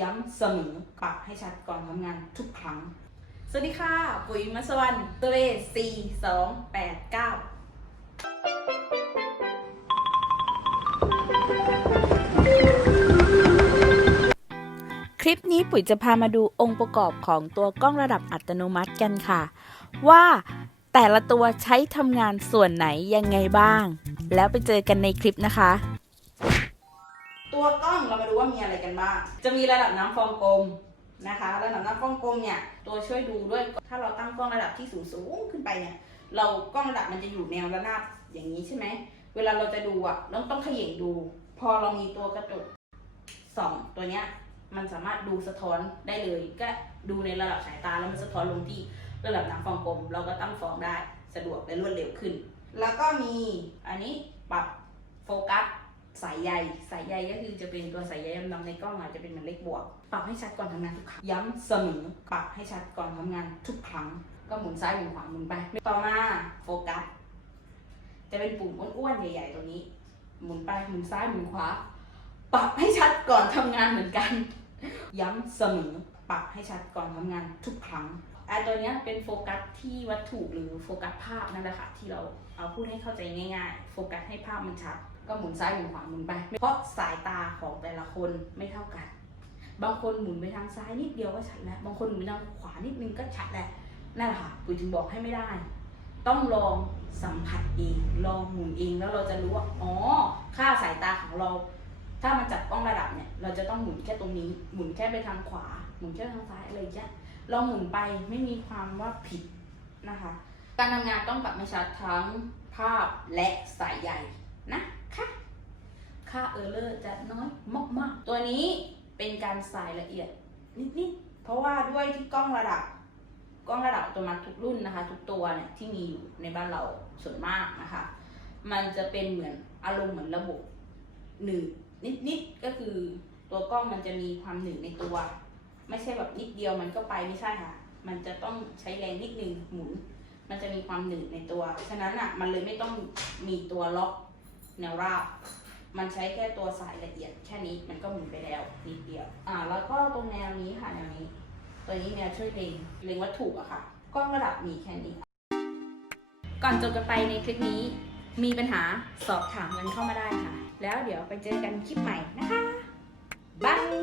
ย้ำเสมอปรับให้ชัดก่อนทำงานทุกครั้ง สวัสดีค่ะ ปุ๋ยมัสวรรณตัวเลข4 2 8 9 คลิปนี้ปุ๋ยจะพามาดูองค์ประกอบของตัวกล้องระดับอัตโนมัติกันค่ะ ว่าแต่ละตัวใช้ทำงานส่วนไหนยังไงบ้าง แล้วไปเจอกันในคลิปนะคะ ว่ามีอะไรกันบ้าง จะมีระดับน้ำฟองกลมนะคะ ระดับน้ำฟองกลมเนี่ยตัวช่วยดูด้วย ถ้าเราตั้งกล้องระดับที่สูงสูงขึ้นไปเนี่ย เรากล้องระดับมันจะอยู่แนวระนาบอย่างนี้ใช่ไหม เวลาเราจะดูอะเราต้องเขย่งดู พอเรามีตัวกระจกสองตัวเนี้ยมันสามารถดูสะท้อนได้เลย ก็ดูในระดับสายตาแล้วมันสะท้อนลงที่ระดับน้ำฟองกลม เราก็ตั้งฟองได้สะดวกและรวดเร็วขึ้น แล้วก็มีอันนี้ปรับโฟกัส สายใยสายใยก็คือจะเป็นตัวสายใยดำๆในกล้องอาจจะเป็นเหมือนเลขบวก ปรับให้ชัดก่อนทำงานทุกครั้งย้ำเสมอปรับให้ชัดก่อนทำงานทุกครั้ง ก็หมุนซ้ายหมุนขวาหมุนไป ต่อมาโฟกัสจะเป็นปุ่มอ้วนๆใหญ่ๆตัวนี้ หมุนไปหมุนซ้ายหมุนขวา ปรับให้ชัดก่อนทำงานเหมือนกัน ย้ำเสมอปรับให้ชัดก่อนทำงานทุกครั้งไอ้ตัวนี้เป็นโฟกัสที่วัตถุหรือโฟกัสภาพนั่นแหละค่ะที่เราเอาพูดให้เข้าใจง่าย ๆ โฟกัสให้ภาพมันชัด ก็หมุนซ้ายหมุนขวาหมุนไป เพราะสายตาของแต่ละคนไม่เท่ากัน บางคนหมุนไปทางซ้ายนิดเดียวก็ชัดแล้ว บางคนหมุนไปทางขวานิดนึงก็ชัดแล้วนั่นแหละค่ะปุ๋ยถึงบอกให้ไม่ได้ ต้องลองสัมผัสเองลองหมุนเองแล้วเราจะรู้ว่าอ๋อค่าสายตาของเรา ถ้ามันจับกล้องระดับเนี่ย เราจะต้องหมุนแค่ตรงนี้ หมุนแค่ไปทางขวา หมุนแค่ทางซ้ายอะไรอย่างเงี้ยเราหมุนไปไม่มีความว่าผิดนะคะ การทำงานต้องปรับให้ชัดทั้งภาพและสายใยนะคะ ค่าเออร์เลอร์จะน้อยมากๆ ตัวนี้เป็นการสายละเอียดนิดๆ เพราะว่าด้วยที่กล้องระดับกล้องระดับอัตโนมัติทุกรุ่นนะคะ ทุกตัวเนี่ยที่มีอยู่ในบ้านเราส่วนมากนะคะ มันจะเป็นเหมือนอารมณ์เหมือนระบบหนืดนิดๆ ก็คือตัวกล้องมันจะมีความหนืดในตัว ไม่ใช่แบบนิดเดียวมันก็ไปไม่ใช่ค่ะ มันจะต้องใช้แรงนิดนึงหมุน มันจะมีความหนืดในตัว ฉะนั้นอะมันเลยไม่ต้องมีตัวล็อกแนวราบ มันใช้แค่ตัวสายละเอียดแค่นี้มันก็หมุนไปแล้วนิดเดียว อ่า แล้วก็ตรงแนวนี้ค่ะแนวนี้ ตัวนี้แนวช่วยเล็งเล็งวัตถุอะค่ะกล้องระดับมีแค่นี้ ก่อนจบกันไปในคลิปนี้ มีปัญหาสอบถามกันเข้ามาได้ค่ะ แล้วเดี๋ยวไปเจอกันคลิปใหม่นะคะบาย